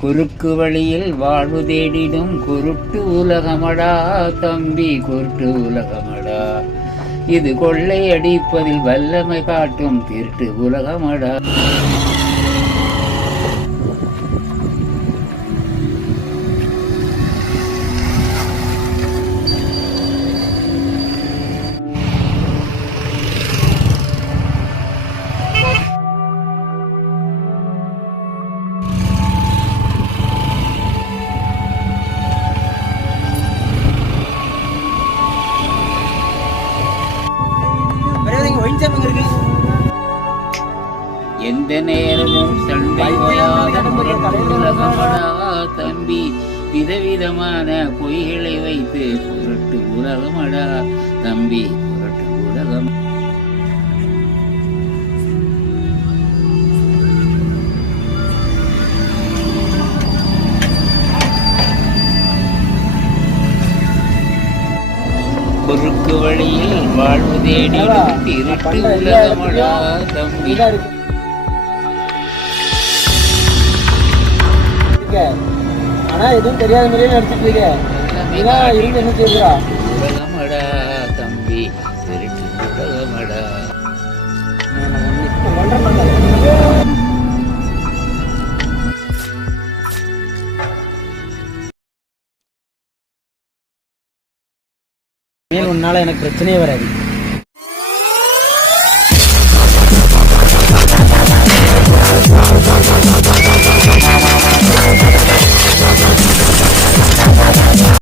குறுக்கு வழியில் வாழ்வு தேடிடும் குருட்டு உலகமடா தம்பி குருட்டு உலகமடா. இது கொள்ளை அடிப்பதில் வல்லமை காட்டும் திருட்டு உலகமடா. எந்த நேரமும் சண்டை ஓயாத தம்பி. விதவிதமான பொய்களை வைத்து புரட்டு உலகமடா தம்பி புரட்டு உலகம். குறுக்கு வழியில் வாழ்வு தேடிடும் திருட்டு உலகமடா தம்பி. ஆனா எதுவும் தெரியாத மாதிரியே நடிச்சிட்டு இருக்க. நீங்க இருந்து என்ன செய்யுறா? உலகமடா தம்பி உலகமடா. மேல் உன்னால எனக்கு பிரச்சனையே வராது.